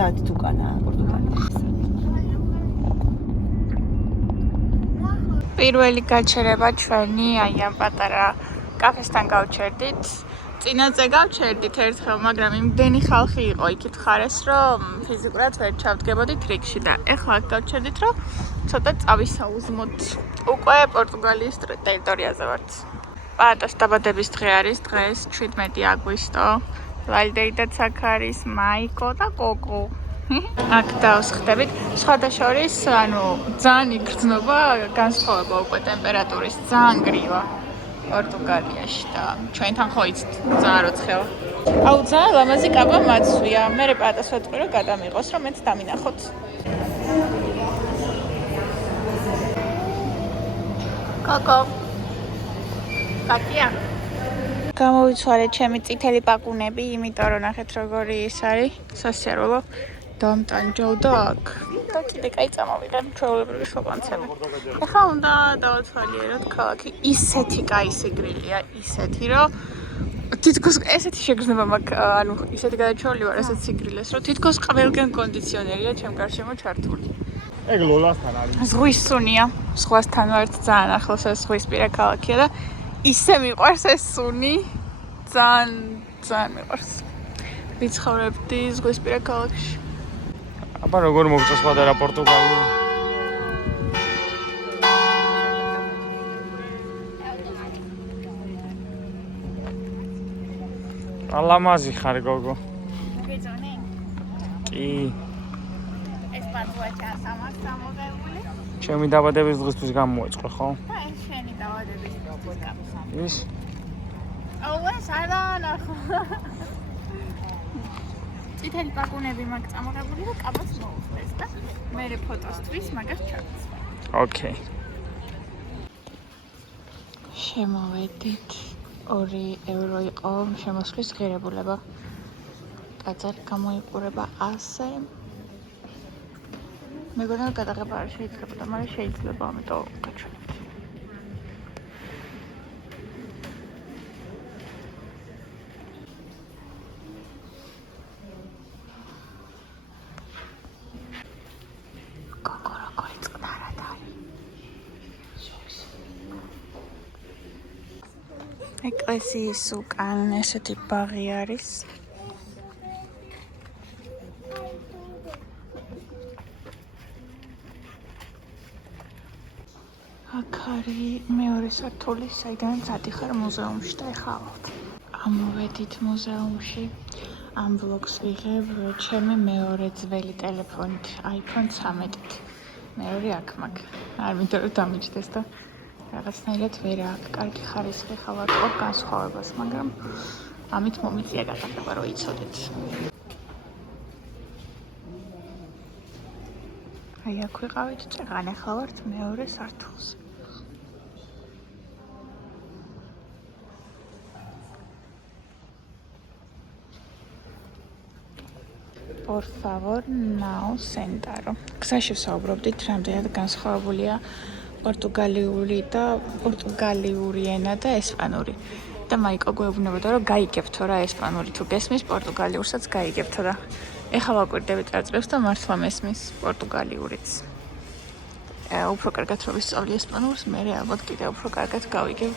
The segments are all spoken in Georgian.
საათით უკანაა პორტუგალიაში. პირველი გაჩერება ჩვენი აი ამ პატარა კაფესთან გავჩერდით. წინაზე გავჩერდით ერთხელ, მაგრამ იმდენი ხალხი იყო იქით ხარეს, რომ ფიზიკურად ვერ ჩავდგებოდით რიგში და ეხლა გავჩერდით, რომ ცოტა წავისაუზმოთ. უკვე პორტუგალიის ტერიტორიაზე ვართ. პატოს დაბადების დღე არის დღეს 17 აგვისტო. ვალდეიდაც აქ არის, მაიკო და კოკო. აქ დავსხდებით. სხვადასხვის, ანუ ძალიან იგრძნობა განსხვავება უკვე ტემპერატურის, ძალიან გრივა პორტუგალიაში და ჩვენთან ხო იცით, ძალიან როცხელა. აუ ძალიან ლამაზი კაბა მაცვია. მე პატას ვეტყვი რომ გადამიღოს, რომ მეც დამინახოთ. კოკო. კატია. გამოვიცვალე ჩემი წითელი პაკუნები, იმიტომ რომ ნახეთ როგორი ის არის, სასიარულო. დამტანჯავ და აქ. და კიდე კაი წამოვიღებ ჩვეულებრივი შოპანცები. ეხლა უნდა დავათვალიეროთ ქალაქი. ისეთი კაი სიგრილია, ისეთი რომ თითქოს ესეთი შეგრძნება მაქვს, ანუ ისეთი გადაჩეული ვარ ესეთ სიგრილეს, რომ თითქოს ყველგან კონდიციონერია ჩემ გარშემო ჩართული. ეგ ლოლასთან არის. ზღვის სუნია, ზღვასთან ვართ ძალიან ახლოს ეს ზღვისპირა ქალაქია და ისე მიყვარს ეს სუნი, ძალიან მიყვარს. ვიცხოვრებდი ზღვისპირა ქალაქში. აბა როგორ მოგწონს პატარა პორტუგალია? ალამაზი ხარ გოგო. მოგეწონე? კი. ეს პატუაჩა სამოგებული? ჩემი დაბადების დღისთვის გამოეწყო, ხო? და ეს შენი დაბადების დღის კაფე. ის? აუ ეს არანახო. წითელი პაკუნები მაქვს წამოღებული და კაბაც მოუხდეს და მე ფოტოსთვის მაგას ჩაქვს. ოკეი. შემოვედით 2 ევრო იყო შემოსვლის ღირებულება. ტაძარი გამოიყურება 100. მეგონა გადაღება არ შეიძლება, მაგრამ შეიძლება, ამიტომ გაჩვენებთ. ეკლესიის უკან ესეთი ბაღი არის. აქ არის მეორე სართული, საიდანაც ადიხარ მუზეუმში და ეხლა ავალთ. ამოვედით მუზეუმში. ამ ბლოგს ვიღებ ჩემი მეორე ძველი ტელეფონით, iPhone 13-ით. მეორე აქ მაქვს. არ მინდა რომ დამიჯდეს და რაღაცნაირად ვერ აქვს კარგი ხარისხი ხავარდყობ განსხვავებას, მაგრამ ამით მომიწია გადაღება რომ იცოდეთ. აი აქ ვიყავით წეღან, ახლა ვართ მეორე სართულზე. Por favor, no sentaro. გზაში ვსაუბრობდით, რამდენად განსხვავებულია პორტუგალიური და პორტუგალიური ენა და ესპანური. და მაიკო გვეუბნებოდა, რომ გაიგებთო რა ესპანური თუ გესმის, პორტუგალიურსაც გაიგებთო და ეხლა ვაკვირდებით წარწრებს და მართლა მესმის პორტუგალიურიც. უფრო კარგად რომ ვისწავლი ესპანურს, მე ალბათ კიდევ უფრო კარგად გავიგებ.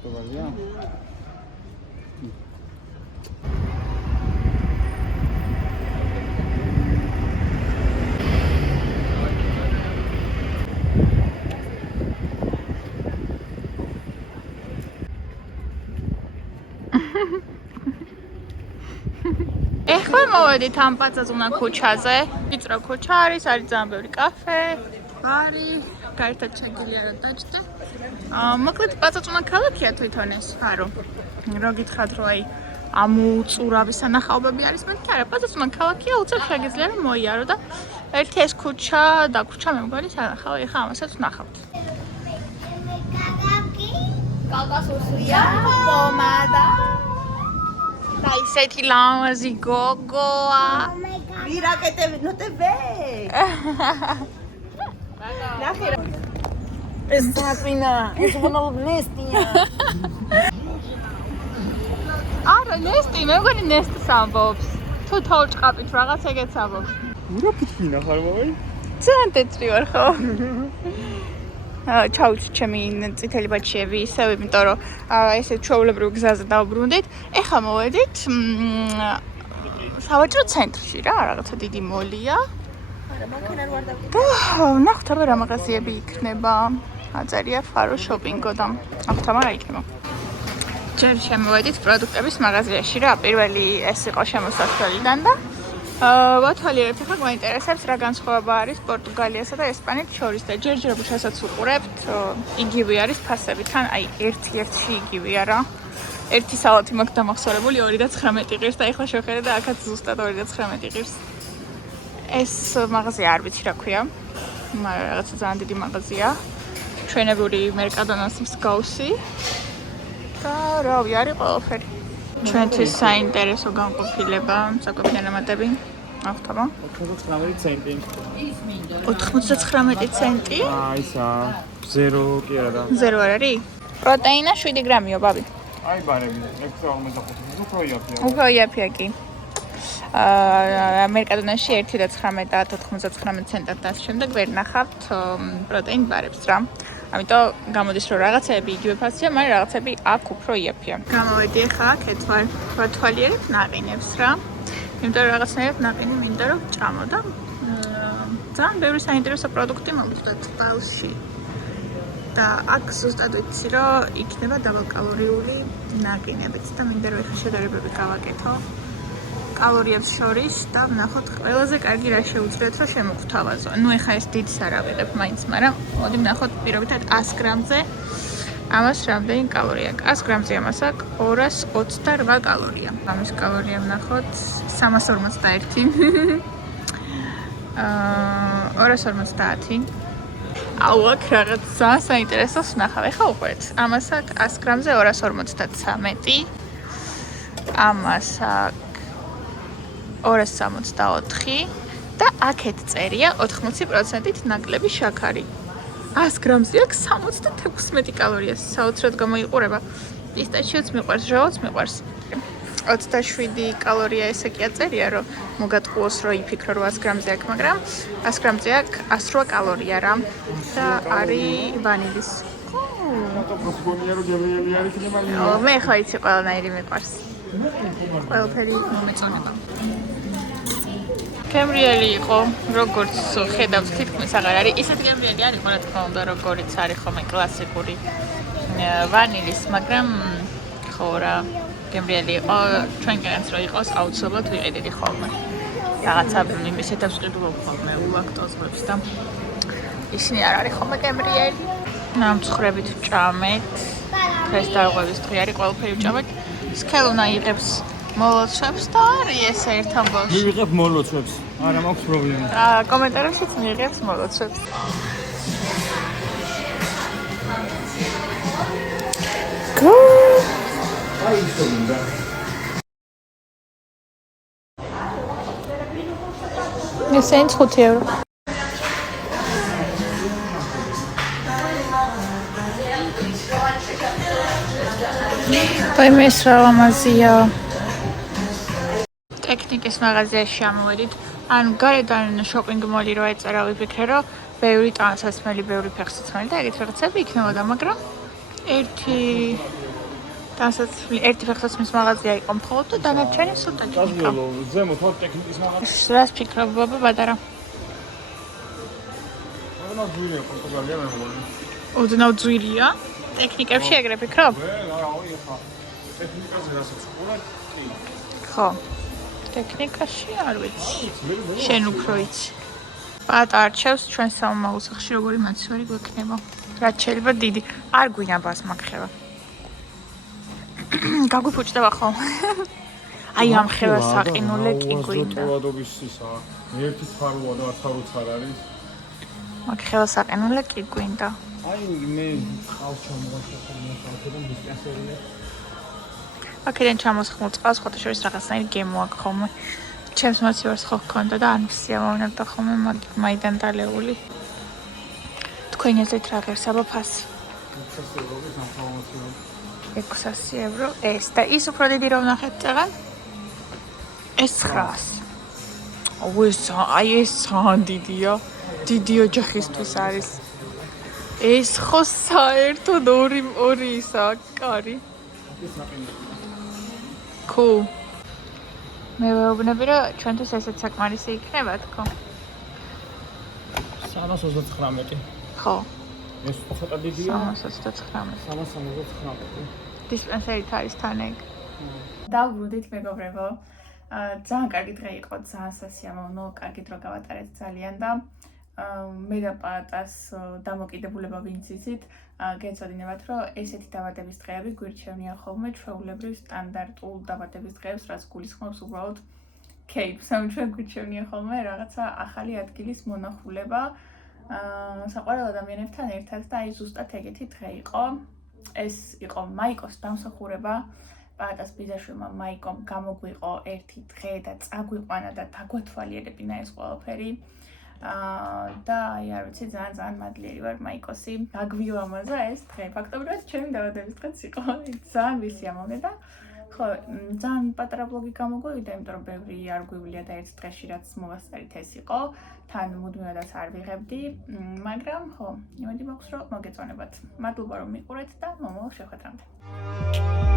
პორტუგალია? ეხლა მოვედით ამ პაწაწუნა ქუჩაზე. ვიწრო ქუჩა არის ძალიან ბევრი კაფე, ბარი, გაერთად შეგიძლია რომ დაჭდე. მოკლედ პაწაწუნა ქალაქია თვითონ ეს, არო. რო გითხრათ რომ აი ამოუწურავი სანახაობები არის, მაგრამ კი არა, პაწაწუნა ქალაქია, უცებ შეგიძლია რომ მოიარო და ერთი ეს ქუჩა და ქუჩა მე მგონი სანახავი, ეხლა ამასაც ვნახავთ. კაკასუსია, პომადა. Da iseti lamazi gogoa. Mira que no te ve. Es sapina, es una nestia. Ara nesti, მე მგონი ნესტს ამბობს. თუ თოჭყაპით რაღაც ეგეც ამბობს. ურა ფიტკინა ხარ მოი? ძალიან ტეტრი ვარ ხო? ჩაუჩ ჩემი წითელი ბაჩიები ისევ, იმიტომ რომ ესე ჩვეულებრივ გზაზე დავბრუნდით. ეხლა მოვედით სავაჭრო ცენტრში რა, რაღაცა დიდი მოლია. და ნახოთ აბა რა მაღაზიები იქნება. აწერია ფარო შოპინგო და ნახოთ აბა რა იქნება. ჯერ შემოვედით პროდუქტების მაღაზიაში რა, პირველი ეს იყო შემოსასვლელიდან და ვათვალიერებთ, ახლა გვაინტერესებს რა განსხვავება არის პორტუგალიასა და ესპანეთს შორის და ჯერჯერობით რასაც უყურებთ, იგივე არის ფასები, თან აი ერთ-ერთში იგივეა რა. ერთი სალათი მაქვს დამახსოვრებული 2.19 ღირს და ეხლა შევხედე და აქაც ზუსტად 2.19 ღირს. ეს მაღაზია არ ვიცი რა ქვია, მაგრამ რაღაცა ძალიან დიდი მაღაზია. ჩვენებური მერკადონას მსგავსი. და რავი, არის ყველაფერი. ჩვენთვის საინტერესო განყოფილება, საკვები ნამატები. ახთობა. 99 ცენტი. 99 ცენტი? ისა 0 კი არა და. 0 არ არის? პროტეინა 7 გრამიო, ბაბი. აი ბარები, 6.45 უფრო იაფია. უფრო იაფია კი. მერკადონაში 1.19 და 99 ცენტად და ამ შემდეგ ვერ ნახავთ პროტეინ ბარებს რა. ამიტომ გამოდის რომ რაღაცები იგივე ფასია, მაგრამ რაღაცები აქ უფრო იაფია. გამოვედი ახლა აქეთ ვარ, ვათვალიერებ ნაყინებს რა. იმიტომ რომ რაღაცნაირად ნაყინი მინდა რომ ჭამო და ძალიან ბევრი საინტერესო პროდუქტი მომწვდეთ ტყალში. და აქ ზუსტად ვიცი რომ იქნება დაბალკალორიული ნაყინებიც და მინდა რომ ეხლა შედარებები გავაკეთო. კალორიებს შორის და ვნახოთ ყველაზე კარგი რა შეუძლიათ რომ შემოგთავაზო. ნუ ეხა ეს დიდს არ ავიღებ მაინც, მაგრამ მოდი ვნახოთ პირობითად 100 გრამზე ამას რამდენი კალორია აქვს. 100 გრამზე ამას აქვს 228 კალორია. ამის კალორია ვნახოთ 341. 250. აუ აქ რაღაც საინტერესოს ვნახავ. ეხა უყურეთ. ამას აქვს 100 გრამზე 253. ამას აქვს 264 და აქეთ წერია 80%-ით ნაკლები შაქარი. 100 გრამზე აქვს 76 კალორია. საოცრად გამოიყურება. პისტაჩიოც მიყვარს, ჟავაც მიყვარს. 27 კალორია ესე კი აწერია, რომ მოგატყუოს რომ იფიქრო რომ 100 გრამზე აქვს, მაგრამ 100 გრამზე აქვს 108 კალორია რა. და არის ვანილის. მე ხო იცი ყველანაირი მიყვარს. ყველაფერი მომეწონება. გემრიელი იყო, როგორც ხედავთ, თითქმის აღარ არის. ისეთი გემრიელი არ იყო, რა თქმა უნდა, როგორიც არის ხოლმე კლასიკური ვანილის, მაგრამ ხო რა, გემრიელი იყო, ჩვენგანაც რო იყოს, აუცილებლად ვიყიდიდი ხოლმე. რაღაცა იმისეთავს ყიდულობ ხოლმე ულაქტოზებს და ისინი არ არის ხოლმე გემრიელი. მცხრებით ვჭამეთ. დღეს დარღვევის დღე არის, ყველაფერი ვჭამეთ. სქელუნა იღებს მოლოცვებს და არის ეს ერთ ამბავში. მივიღებ მოლოცვებს. არა მაქვს პრობლემა. კომენტარებშიც მიიღებს მოლოცვებს. ეს 5 евро. Поймешь, რა ლამაზია. ტექნიკის მაღაზიაში ამოვედით. ანუ გარედან შოპინგ მოლი რო ეწერა, ვიფიქრე რომ ბევრი ტანსაცმელი, ბევრი ფეხსაცმელი და ეგეთ რაღაცები იქნებოდა, მაგრამ ერთი დასაცვლი ერთი ფეხსაც მის მაღაზია იყო მხოლოდ და დანარჩენი სულ ტექნიკა. გაზიელო, ზემოთ აქ ტექნიკის მაღაზია. რას ფიქრობ ბაბა პატარა? რა ძვირია პორტუგალია მე მგონი. ოდნავ ძვირია? ტექნიკებში ეგრე ფიქრობ? რა ხა. ტექნიკაზე რასაც უყურებ? კი. ხო. ტექნიკაში არ ვიცი. შენ უფრო იცი. პატარ არჩევს ჩვენ სამომავლო სახლში როგორი მაცივარი გვექნება. რაც შეიძლება დიდი. არ გვინა ბას მაგხევა. გაგვიფუჭდება ხო? აი ამ ხევა საყინულე კი გვინდა. ვადობის ისა. ერთი თაროა და თაროც არ არის. მაგ ხევა საყინულე კი გვინდა. აი მე ხალხ ჩამოვაშახე ხალხიდან დისკასერია. აქედან ჩამოსხმულ წყალს ხოთაშორის რაღაცნაირი გემო აქვს ხოლმე. ჩემს მოცივარს ხო გქონდა და არ მისიამოვნებდა ხოლმე მაიდან დალეული. თქვენ ეზეთ რა ღირს აბა ფასი? 600 ევრო ეს და ის უფრო დიდი რომ ნახეთ წაღან? ეს 900. აი ეს დიდია. დიდი ოჯახისთვის არის. ეს ხო საერთოდ ორი ისა კარი. Cool. მე ვეუბნები რომ ჩვენთვის ესეც საკმარისი იქნება თქო. 329. ხო. ეს ცოტა დიდია. 329. 379. დისპენსერით არის თან ეგ. დავბრუნდით მეგობრებო. ძალიან კარგი დღე იყო, ძალიან სასიამოვნო, კარგი დრო გავატარეთ ძალიან და მე და პატას დამოკიდებულება ვინც იცით, გეცოდინებათ, რომ ესეთი დაბადების დღეები გვირჩევნია ხოლმე ჩვეულებრივ სტანდარტულ დაბადების დღეებს, რაც გულისხმობს უბრალოდ кейპს. ამ ჩვენ გვირჩევნია ხოლმე რაღაცა ახალი ადგილის მონახულება საყვარელ ადამიანებთან ერთად და აი ზუსტად ეგეთი დღე იყო. ეს იყო მაიკოს დამსახურება. პატას ბიძაშვილმა მაიკომ გამოგვიყო ერთი დღე და წაგვიყვანა და დაგვათვალიერებინა ეს ყველაფერი. და აი არ ვიცი ძალიან მადლიერი ვარ მაიკოსი. გაგვიამაზა ეს დღე. ფაქტობრივად ჩემი დაბადების დღეც იყო. ძალიან ვისიამოვნე და ხო, ძალიან პატარა ბლოგი გამოგვივიდა, იმიტომ რომ ბევრი არ გვივლია და ერთ დღეში რაც მოვასწარით ეს იყო. თან მუდმივადაც არ ვიღებდი, მაგრამ ხო, იმედი მაქვს რომ მოგეწონებათ. მადლობა რომ მიყურეთ და მომავალ შეხვედრამდე.